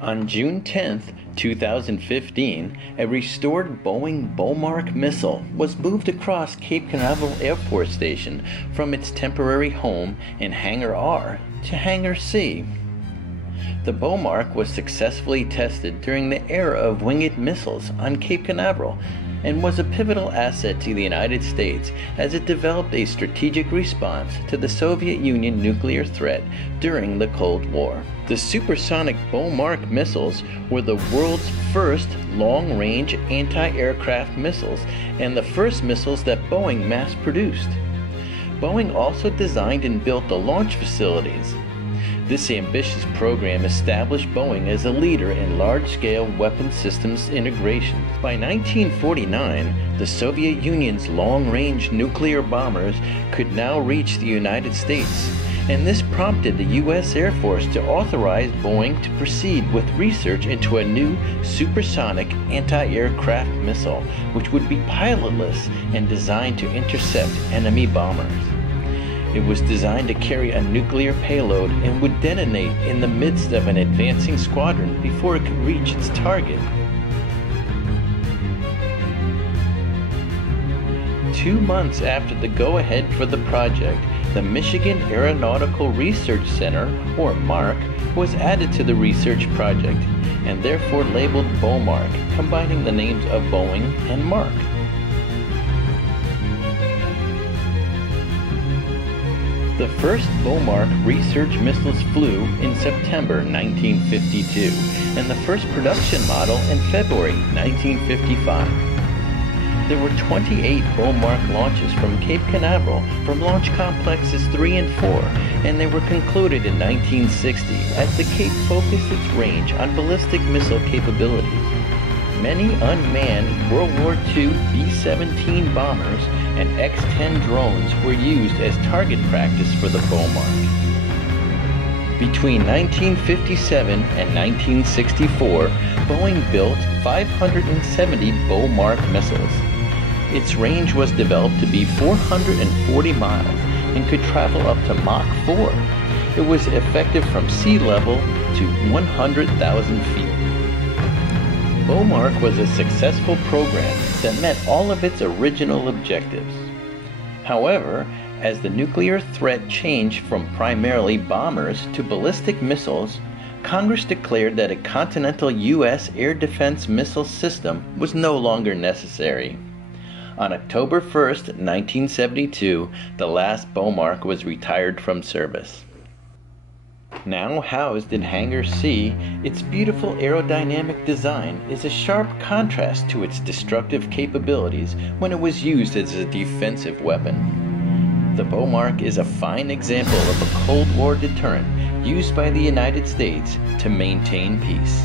On June 10, 2015, a restored Boeing Bomarc missile was moved across Cape Canaveral Air Force Station from its temporary home in Hangar R to Hangar C. The Bomarc was successfully tested during the era of winged missiles on Cape Canaveral and was a pivotal asset to the United States as it developed a strategic response to the Soviet Union nuclear threat during the Cold War. The supersonic Bomarc missiles were the world's first long-range anti-aircraft missiles and the first missiles that Boeing mass-produced. Boeing also designed and built the launch facilities. This ambitious program established Boeing as a leader in large-scale weapon systems integration. By 1949, the Soviet Union's long-range nuclear bombers could now reach the United States, and this prompted the U.S. Air Force to authorize Boeing to proceed with research into a new supersonic anti-aircraft missile, which would be pilotless and designed to intercept enemy bombers. It was designed to carry a nuclear payload and would detonate in the midst of an advancing squadron before it could reach its target. 2 months after the go-ahead for the project, the Michigan Aeronautical Research Center, or MARC, was added to the research project, and therefore labeled Bomarc, combining the names of Boeing and MARC. The first Bomarc research missiles flew in September 1952, and the first production model in February 1955. There were 28 Bomarc launches from Cape Canaveral from Launch Complexes 3 and 4, and they were concluded in 1960 as the Cape focused its range on ballistic missile capabilities. Many unmanned World War II B-17 bombers and X-10 drones were used as target practice for the Bomarc. Between 1957 and 1964, Boeing built 570 Bomarc missiles. Its range was developed to be 440 miles and could travel up to Mach 4. It was effective from sea level to 100,000 feet. Bomarc was a successful program that met all of its original objectives. However, as the nuclear threat changed from primarily bombers to ballistic missiles, Congress declared that a continental U.S. air defense missile system was no longer necessary. On October 1, 1972, the last Bomarc was retired from service. Now housed in Hangar C, its beautiful aerodynamic design is a sharp contrast to its destructive capabilities when it was used as a defensive weapon. The Bomarc is a fine example of a Cold War deterrent used by the United States to maintain peace.